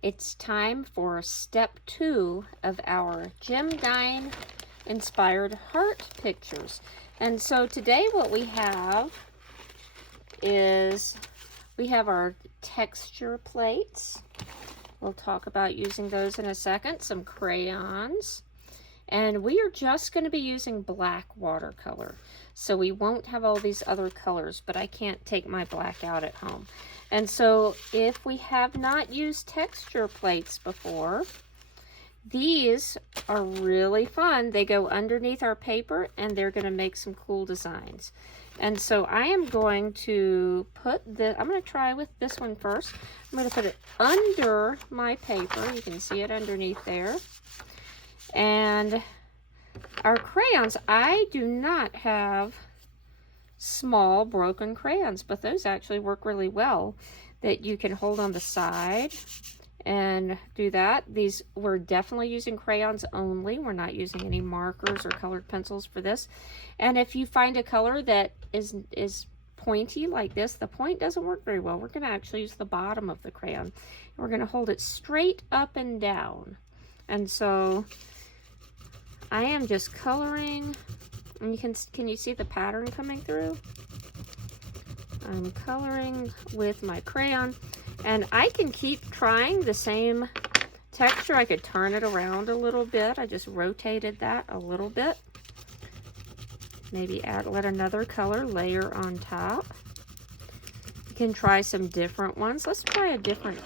It's time for step 2 of our Jim Dine inspired heart pictures. And so today what we have is we have our texture plates. We'll talk about using those in a second. Some crayons. And we are just going to be using black watercolor. So we won't have all these other colors, but I can't take my black out at home. And so if we have not used texture plates before, these are really fun. They go underneath our paper and they're going to make some cool designs. And so I am going to put I'm going to try with this one first. I'm going to put it under my paper. You can see it underneath there. And our crayons, I do not have small broken crayons, but those actually work really well, that you can hold on the side and do that. These, we're definitely using crayons only. We're not using any markers or colored pencils for this. And if you find a color that is pointy like this, the point doesn't work very well. We're going to actually use the bottom of the crayon. We're going to hold it straight up and down. And so I am just coloring, and can you see the pattern coming through? I'm coloring with my crayon, and I can keep trying the same texture. I could turn it around a little bit. I just rotated that a little bit. Maybe let another color layer on top. You can try some different ones. Let's try a different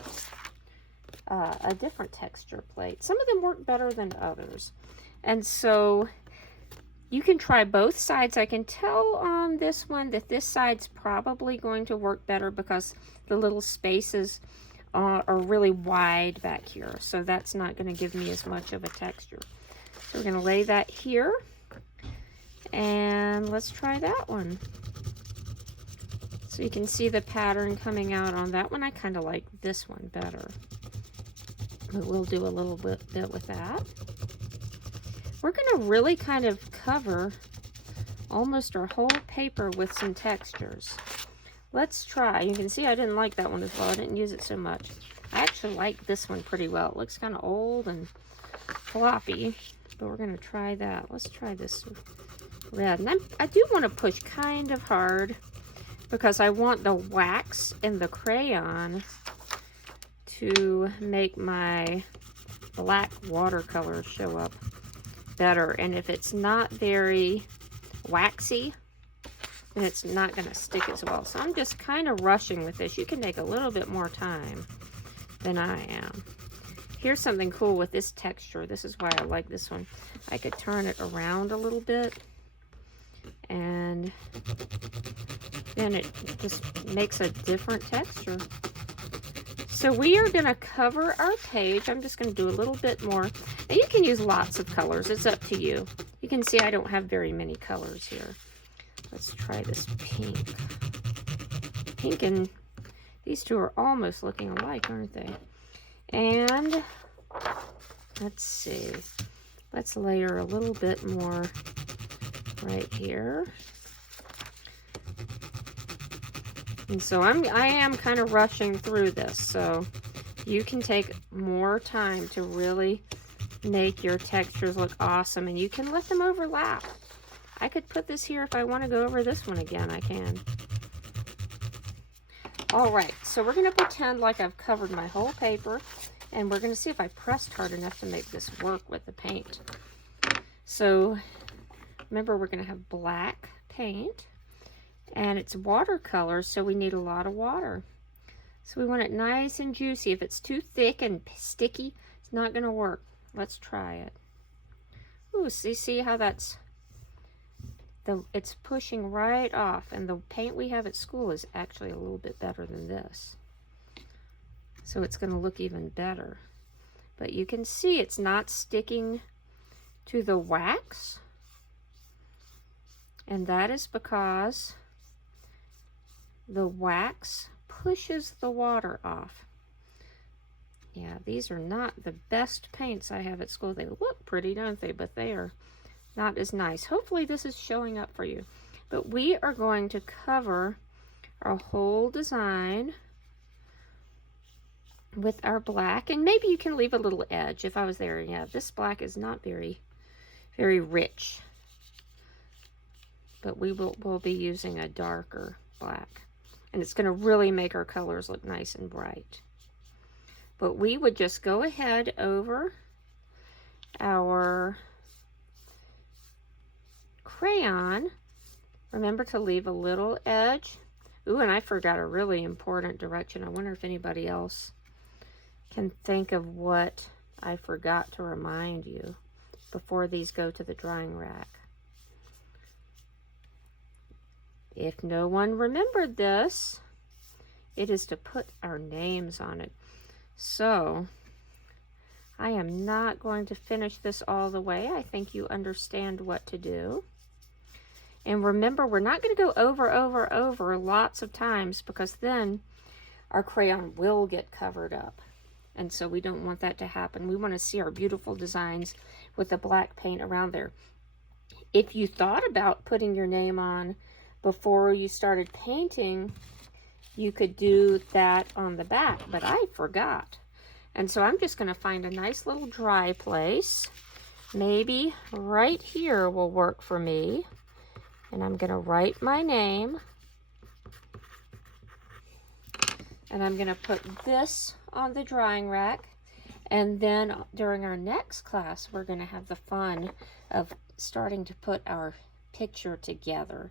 texture plate. Some of them work better than others. And so you can try both sides. I can tell on this one that this side's probably going to work better because the little spaces are really wide back here. So that's not going to give me as much of a texture. So we're going to lay that here. And let's try that one. So you can see the pattern coming out on that one. I kind of like this one better. But we'll do a little bit with that. We're going to really kind of cover almost our whole paper with some textures. Let's try. You can see I didn't like that one as well. I didn't use it so much. I actually like this one pretty well. It looks kind of old and floppy, but we're going to try that. Let's try this red. And I do want to push kind of hard because I want the wax in the crayon to make my black watercolor show up better. And if it's not very waxy, then it's not going to stick as well. So I'm just kind of rushing with this. You can take a little bit more time than I am. Here's something cool with this texture. This is why I like this one. I could turn it around a little bit, and then it just makes a different texture. So we are going to cover our page. I'm just going to do a little bit more. And you can use lots of colors. It's up to you. You can see I don't have very many colors here. Let's try this pink. Pink and these two are almost looking alike, aren't they? And let's see. Let's layer a little bit more right here. And so I am kind of rushing through this, so you can take more time to really make your textures look awesome, and you can let them overlap. I could put this here if I want to go over this one again, I can. All right, so we're going to pretend like I've covered my whole paper, and we're going to see if I pressed hard enough to make this work with the paint. So remember, we're going to have black paint. And it's watercolor, so we need a lot of water. So we want it nice and juicy. If it's too thick and sticky, it's not going to work. Let's try it. Ooh, see how that's it's pushing right off, and the paint we have at school is actually a little bit better than this. So it's going to look even better. But you can see it's not sticking to the wax. And that is because the wax pushes the water off. Yeah, these are not the best paints I have at school. They look pretty, don't they? But they are not as nice. Hopefully this is showing up for you. But we are going to cover our whole design with our black, and maybe you can leave a little edge if I was there. Yeah, this black is not very rich, but we'll be using a darker black, and it's going to really make our colors look nice and bright. But we would just go ahead over our crayon. Remember to leave a little edge. Ooh, and I forgot a really important direction. I wonder if anybody else can think of what I forgot to remind you before these go to the drying rack. If no one remembered this, it is to put our names on it. So I am not going to finish this all the way. I think you understand what to do. And remember, we're not going to go over lots of times, because then our crayon will get covered up. And so we don't want that to happen. We want to see our beautiful designs with the black paint around there. If you thought about putting your name on before you started painting, you could do that on the back, but I forgot. And so I'm just going to find a nice little dry place. Maybe right here will work for me. And I'm going to write my name. And I'm going to put this on the drying rack. And then during our next class, we're going to have the fun of starting to put our picture together.